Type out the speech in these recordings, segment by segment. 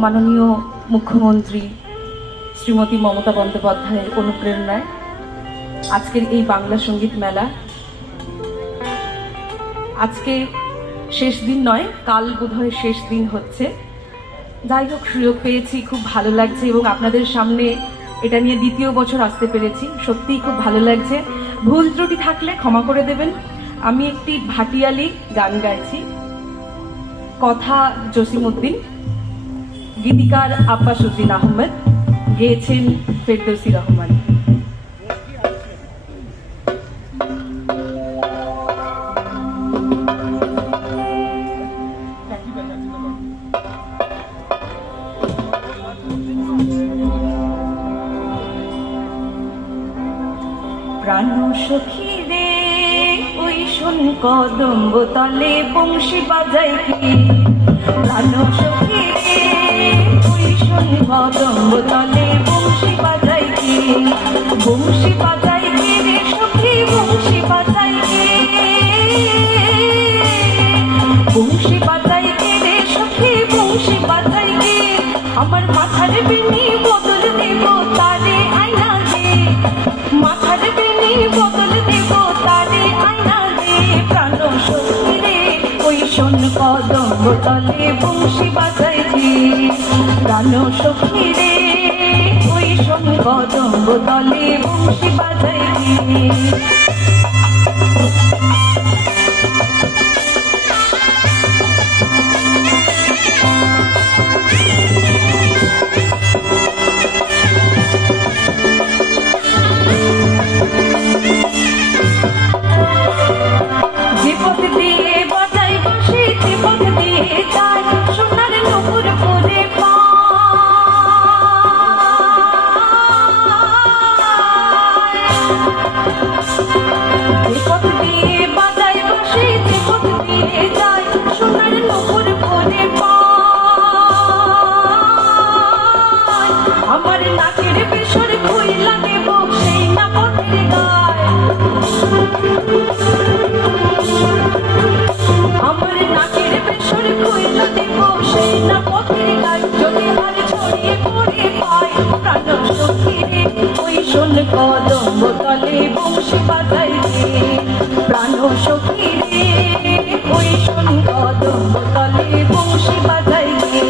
মাননীয় মুখ্যমন্ত্রী শ্রীমতী মমতা বন্দ্যোপাধ্যায়ের অনুপ্রেরণায় আজকের এই বাংলা সঙ্গীত মেলা আজকে শেষ দিন নয়, কাল বোধহয় শেষ দিন হচ্ছে। যাই হোক, সুযোগ পেয়েছি, খুব ভালো লাগছে এবং আপনাদের সামনে এটা নিয়ে দ্বিতীয় বছর আসতে পেরেছি, সত্যিই খুব ভালো লাগছে। ভুল ত্রুটি থাকলে ক্ষমা করে দেবেন। আমি একটি ভাটিয়ালি গান গাইছি, কথা জসিমউদ্দিন, গীতিকার আব্বাস উদ্দিন আহমেদ, গেয়েছেন ফেরদৌসী রহমান। প্রাণ সখী রে ওই শোন কদম্ব তলে বংশী বাজাই কি, প্রাণ সখী রে ওই শোন কদম্ব তলে বংশী বাজাই কি, বংশী বাজাই কি রে সখী বংশী বাজাই কি, বংশী বাজাই কি রে সখী বংশী বাজাই কি, আমার মাথার বেনি বদল দেব তারে আয়না দে, মাথার বেনি বদল দেব তারে আয়না দে, প্রাণ সখী রে ওই শোন কদম্ব তলে বংশী বাজাই কি, প্রাণ সখী রে ওই শোন কদম্ব তলে বংশী বাজাই কি। কদম্ব তলে বংশী বাজাই কি, প্রাণ সখী রে ওই শোন কদম্ব তলে বংশী বাজাই কি।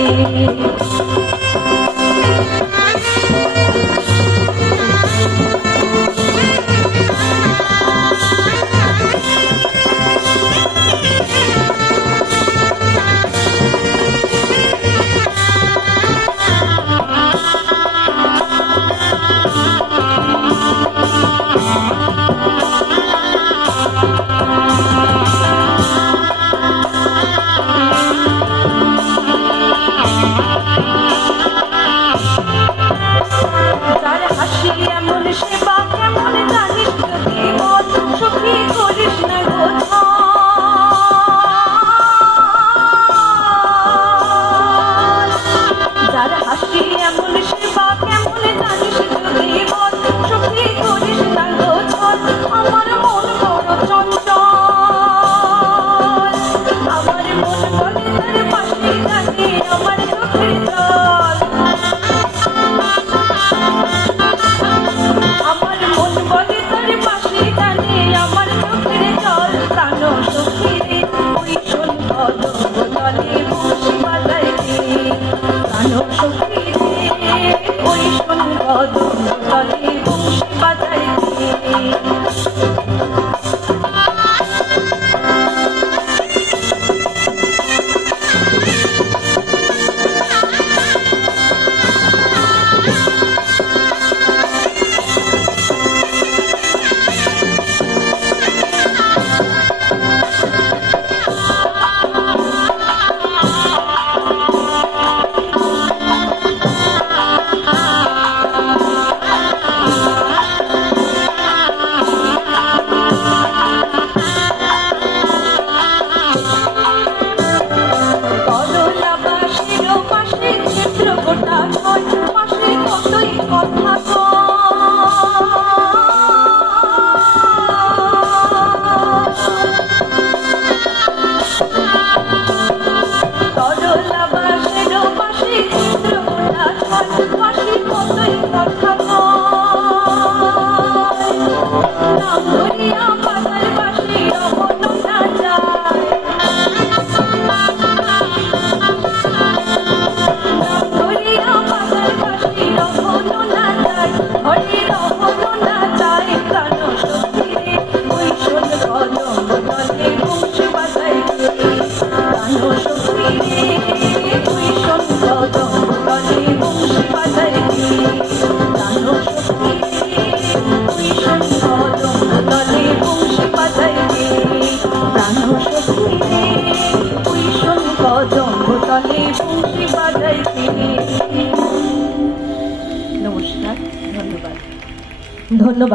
ধন্যবাদ।